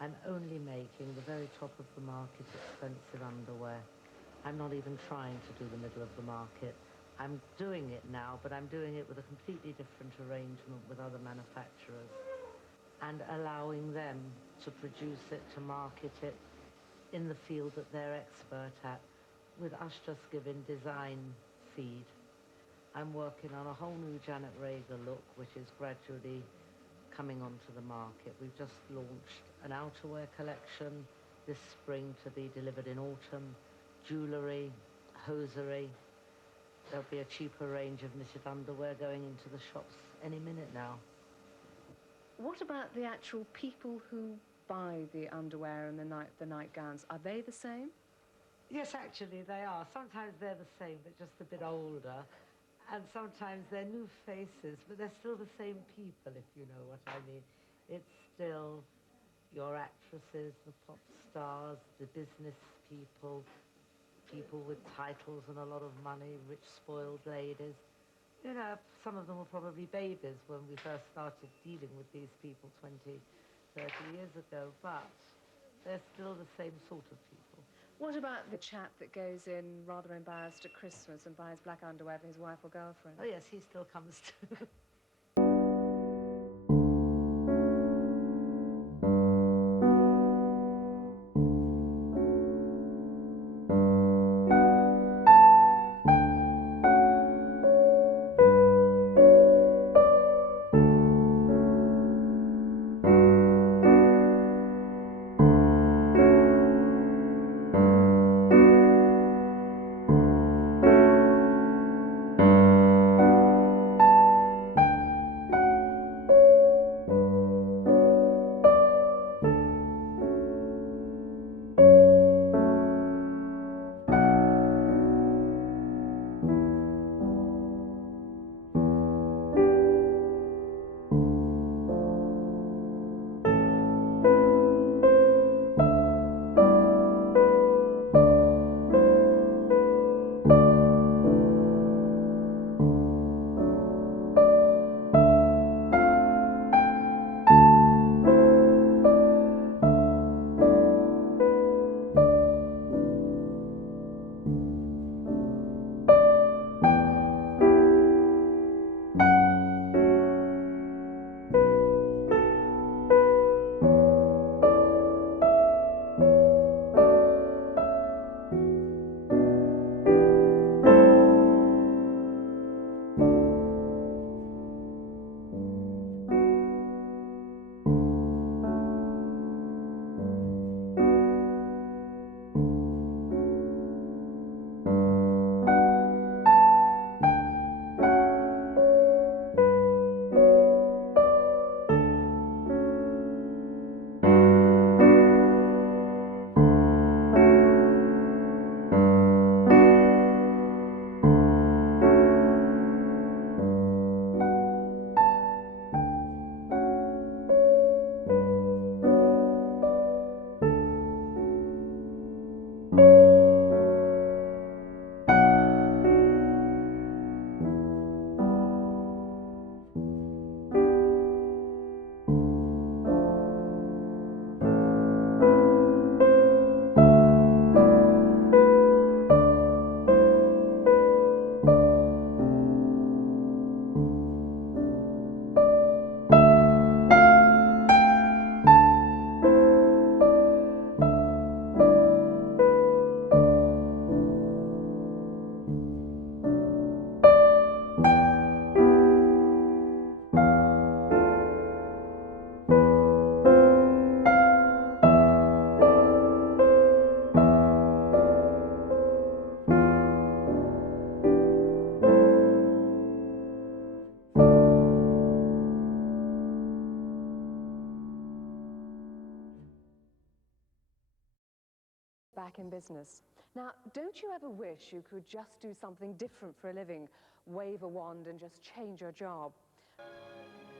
I'm only making the very top of the market expensive underwear. I'm not even trying to do the middle of the market. I'm doing it now, but I'm doing it with a completely different arrangement with other manufacturers and allowing them to produce it, to market it in the field that they're expert at, with us just giving design feed. I'm working on a whole new Janet Reger look, which is gradually coming onto the market. We've just launched an outerwear collection this spring to be delivered in autumn, jewellery, hosiery. There'll be a cheaper range of knitted underwear going into the shops any minute now. What about the actual people who buy the underwear and the nightgowns? Are they the same? Yes, actually they are. Sometimes they're the same, but just a bit older. And sometimes they're new faces, but they're still the same people, if you know what I mean. It's still your actresses, the pop stars, the business people, people with titles and a lot of money, rich, spoiled ladies. You know, some of them were probably babies when we first started dealing with these people 20, 30 years ago, but they're still the same sort of people. What about the chap that goes in rather embarrassed at Christmas and buys black underwear for his wife or girlfriend? Oh yes, he still comes too. Back in business. Now, don't you ever wish you could just do something different for a living, wave a wand and just change your job?